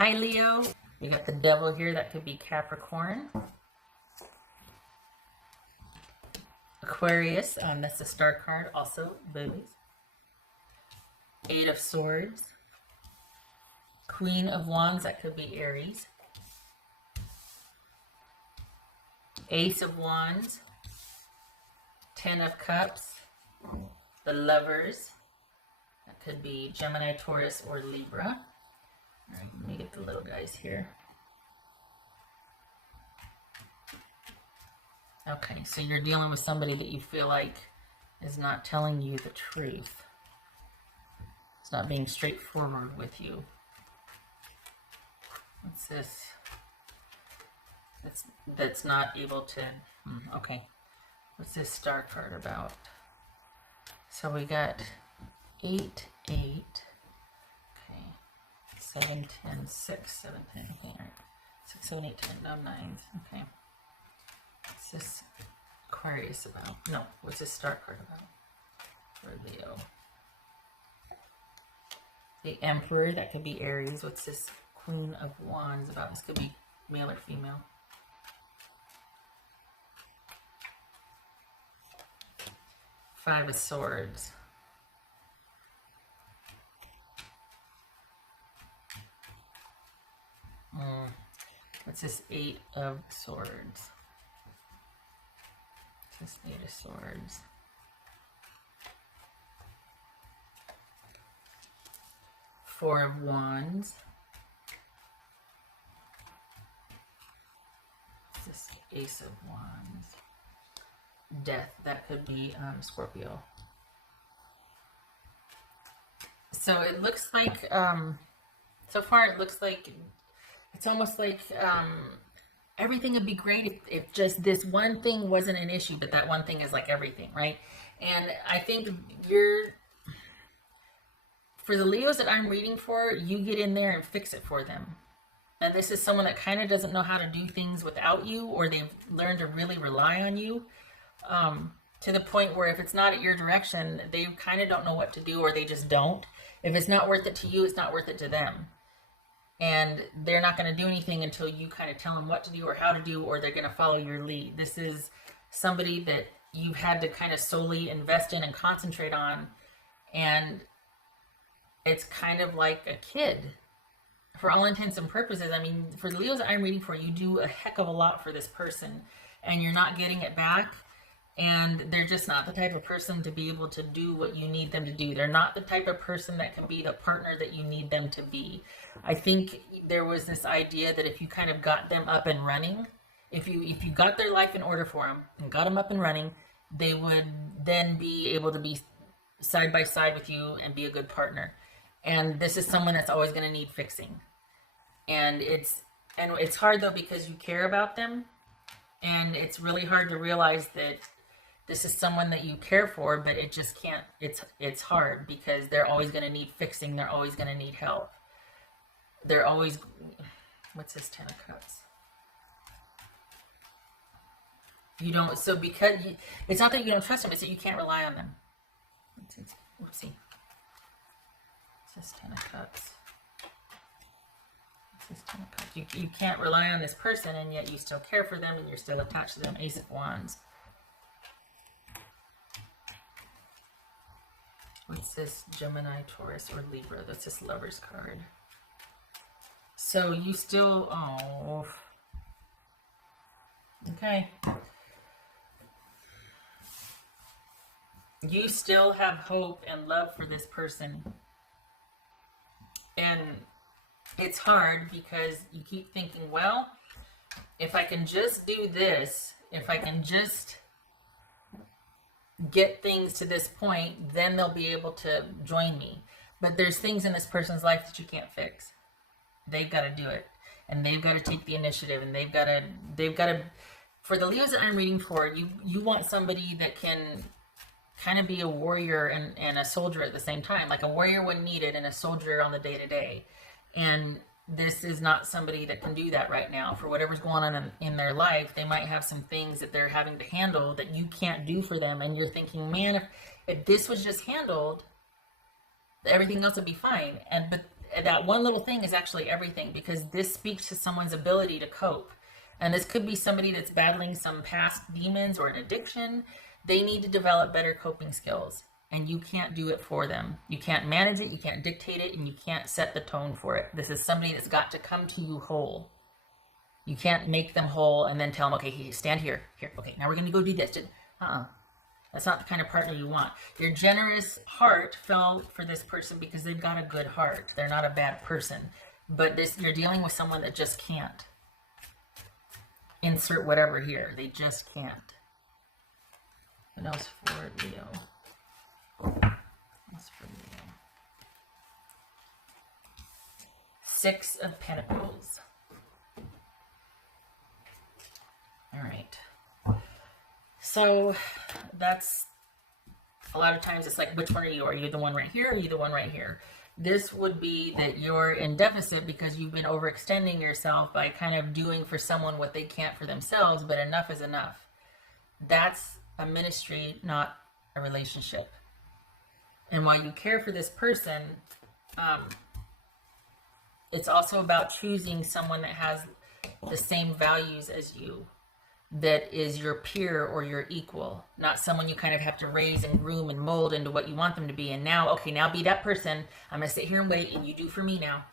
Hi, Leo. You got the devil here. That could be Capricorn. Aquarius. That's the star card. Also, boobies. Eight of Swords. Queen of Wands. That could be Aries. Ace of Wands. Ten of Cups. The Lovers. That could be Gemini, Taurus, or Libra. All right, let me get the little guys here. Okay, so you're dealing with somebody that you feel like is not telling you the truth. It's not being straightforward with you. What's this? That's not able to... okay. What's this star card about? So we got 8, 8. Okay. 7, 10, 6, 7, 10. Okay, all right. 6, 7, 8, 10. No, 9. Okay. What's this Aquarius about? No, what's this star card about? For Leo. The Emperor, that could be Aries. What's this Queen of Wands about? This could be male or female. Five of Swords. What's this Eight of Swords? What's this Eight of Swords? Four of Wands. What's this Ace of Wands? Death. That could be Scorpio. So it looks like, so far it looks like, it's almost like everything would be great if just this one thing wasn't an issue, but that one thing is like everything, right? And I think for the Leos that I'm reading for, you get in there and fix it for them. And this is someone that kind of doesn't know how to do things without you, or they've learned to really rely on you. To the point where if it's not at your direction, they kind of don't know what to do, or they just don't. If it's not worth it to you, it's not worth it to them. And they're not going to do anything until you kind of tell them what to do or how to do, or they're going to follow your lead. This is somebody that you've had to kind of solely invest in and concentrate on. And it's kind of like a kid. For all intents and purposes, I mean, for the Leos that I'm reading for, you do a heck of a lot for this person, and you're not getting it back. And they're just not the type of person to be able to do what you need them to do. They're not the type of person that can be the partner that you need them to be. I think there was this idea that if you kind of got them up and running, if you got their life in order for them and got them up and running, they would then be able to be side by side with you and be a good partner. And this is someone that's always going to need fixing. And it's hard though, because you care about them, and it's really hard to realize that this is someone that you care for, but it just can't, it's hard because they're always going to need fixing. They're always going to need help. They're always, what's this Ten of Cups? You don't, so because, it's not that you don't trust them, it's that you can't rely on them. Let's see. What's this Ten of Cups? What's this Ten of Cups? You can't rely on this person, and yet you still care for them, and you're still attached to them. Ace of Wands. What's this Gemini, Taurus, or Libra? That's this Lover's card. So you still, oh, okay. You still have hope and love for this person. And it's hard because you keep thinking, well, if I can just do this, if I can just get things to this point, then they'll be able to join me. But there's things in this person's life that you can't fix. They've got to do it, and they've got to take the initiative, and they've got to, for the Leos that I'm reading for, you want somebody that can kind of be a warrior and a soldier at the same time, like a warrior when needed and a soldier on the day-to-day. And this is not somebody that can do that right now. For whatever's going on in their life, they might have some things that they're having to handle that you can't do for them. And you're thinking, man, if this was just handled, everything else would be fine. that one little thing is actually everything, because this speaks to someone's ability to cope. And this could be somebody that's battling some past demons or an addiction. They need to develop better coping skills, and you can't do it for them. You can't manage it, you can't dictate it, and you can't set the tone for it. This is somebody that's got to come to you whole. You can't make them whole and then tell them, okay, stand here. Here, okay, now we're going to go do this. That's not the kind of partner you want. Your generous heart fell for this person because they've got a good heart. They're not a bad person. But you're dealing with someone that just can't. Insert whatever here. They just can't. What else for Leo? What else for Leo? 6 of Pentacles. All right. So that's, a lot of times it's like, which one are you? Are you the one right here? Or are you the one right here? This would be that you're in deficit because you've been overextending yourself by kind of doing for someone what they can't for themselves, but enough is enough. That's a ministry, not a relationship. And while you care for this person, it's also about choosing someone that has the same values as you, that is your peer or your equal, not someone you kind of have to raise and groom and mold into what you want them to be. And now, okay, now be that person. I'm going to sit here and wait, and you do for me now.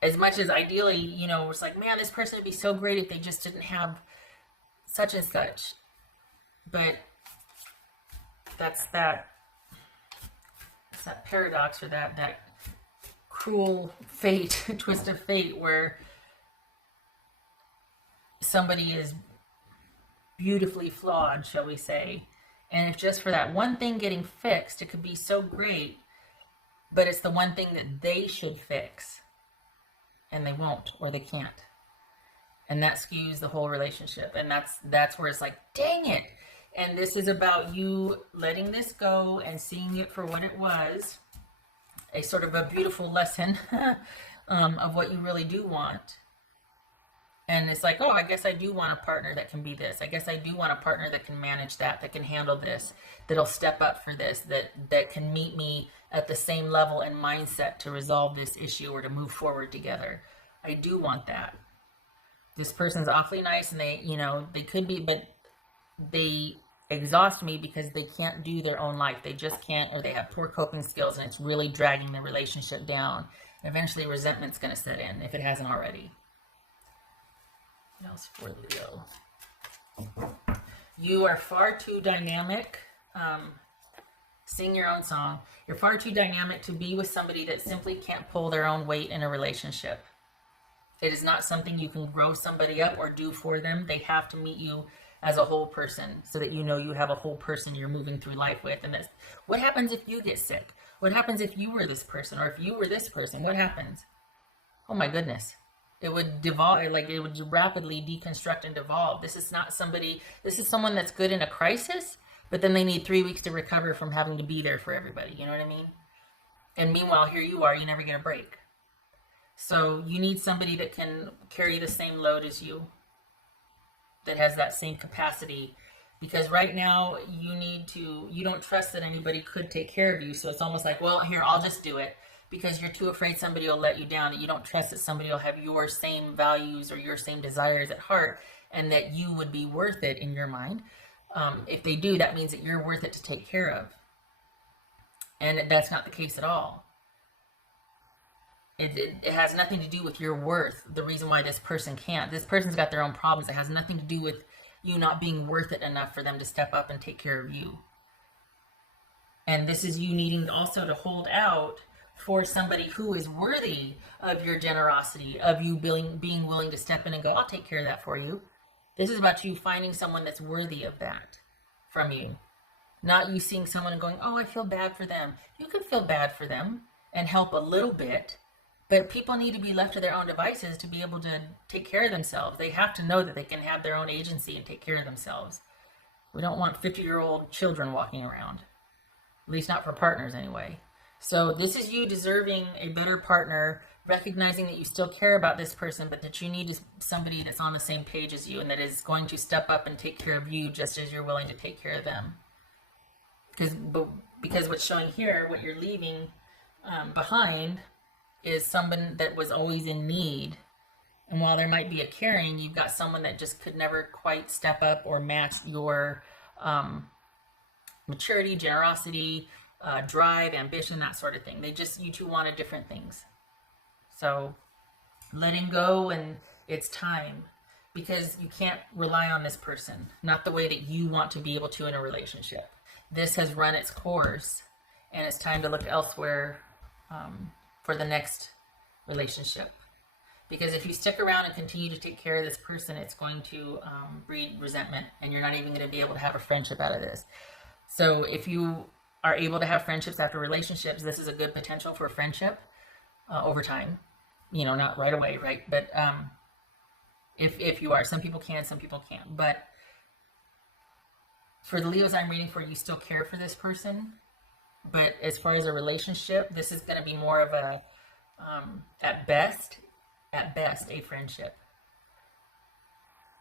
As much as ideally, you know, it's like, man, this person would be so great if they just didn't have such and such. But that's that paradox, or that cruel fate, twist of fate, where somebody is beautifully flawed, shall we say, and if just for that one thing getting fixed, it could be so great, but it's the one thing that they should fix, and they won't, or they can't, and that skews the whole relationship. And that's where it's like, dang it. And this is about you letting this go and seeing it for what it was, a sort of a beautiful lesson of what you really do want. And it's like, oh, I guess I do want a partner that can be this. I guess I do want a partner that can manage that can handle this, that'll step up for this, that can meet me at the same level and mindset to resolve this issue or to move forward together. I do want that. This person's awfully nice, and they could be, but they exhaust me because they can't do their own life. They just can't, or they have poor coping skills, and it's really dragging the relationship down. Eventually resentment's going to set in if it hasn't already. What else for Leo? You are far too dynamic. Sing your own song. You're far too dynamic to be with somebody that simply can't pull their own weight in a relationship. It is not something you can grow somebody up or do for them. They have to meet you as a whole person, so that you know you have a whole person you're moving through life with. And that's what happens if you get sick. What happens if you were this person, or if you were this person? What happens? Oh my goodness. It would devolve, like it would rapidly deconstruct and devolve. This is not somebody, this is someone that's good in a crisis, but then they need 3 weeks to recover from having to be there for everybody. You know what I mean? And meanwhile, here you are, you never get a break. So you need somebody that can carry the same load as you, that has that same capacity. Because right now you don't trust that anybody could take care of you. So it's almost like, well, here, I'll just do it. Because you're too afraid somebody will let you down, that you don't trust that somebody will have your same values or your same desires at heart, and that you would be worth it in your mind. If they do, that means that you're worth it to take care of. And that's not the case at all. It has nothing to do with your worth, the reason why this person can't. This person's got their own problems. It has nothing to do with you not being worth it enough for them to step up and take care of you. And this is you needing also to hold out for somebody who is worthy of your generosity, of you being willing to step in and go, I'll take care of that for you. This is about you finding someone that's worthy of that from you. Not you seeing someone and going, oh, I feel bad for them. You can feel bad for them and help a little bit, but people need to be left to their own devices to be able to take care of themselves. They have to know that they can have their own agency and take care of themselves. We don't want 50-year-old children walking around, at least not for partners anyway. So this is you deserving a better partner, recognizing that you still care about this person, but that you need somebody that's on the same page as you and that is going to step up and take care of you just as you're willing to take care of them. Because what's showing here, what you're leaving behind, is someone that was always in need. And while there might be a caring, you've got someone that just could never quite step up or match your maturity, generosity, drive, ambition, that sort of thing. You two wanted different things. So letting go, and it's time, because you can't rely on this person, not the way that you want to be able to in a relationship. This has run its course, and it's time to look elsewhere for the next relationship. Because if you stick around and continue to take care of this person, it's going to breed resentment, and you're not even going to be able to have a friendship out of this. So if you are able to have friendships after relationships, this is a good potential for a friendship over time. You know, not right away, right? But if you are, some people can, some people can't. But for the Leos I'm reading for, you still care for this person. But as far as a relationship, this is going to be more of a, at best, a friendship.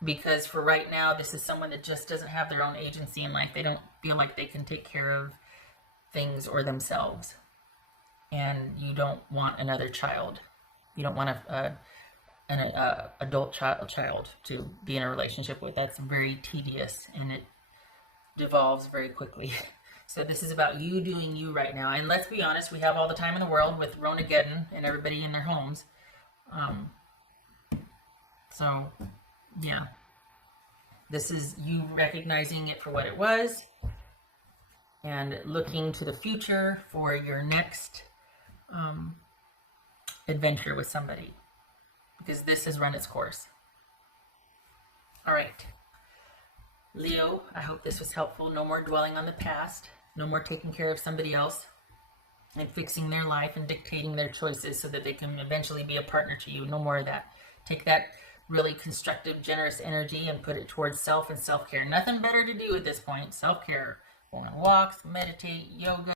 Because for right now, this is someone that just doesn't have their own agency in life. They don't feel like they can take care of things or themselves. And you don't want another child. You don't want an adult child to be in a relationship with. That's very tedious, and it devolves very quickly. So this is about you doing you right now. And let's be honest, we have all the time in the world with Ronageddon and everybody in their homes. So, yeah. This is you recognizing it for what it was and looking to the future for your next adventure with somebody, because this has run its course. All right. Leo, I hope this was helpful. No more dwelling on the past. No more taking care of somebody else and fixing their life and dictating their choices so that they can eventually be a partner to you. No more of that. Take that really constructive, generous energy and put it towards self and self-care. Nothing better to do at this point. Self-care. Going on walks, meditate, yoga.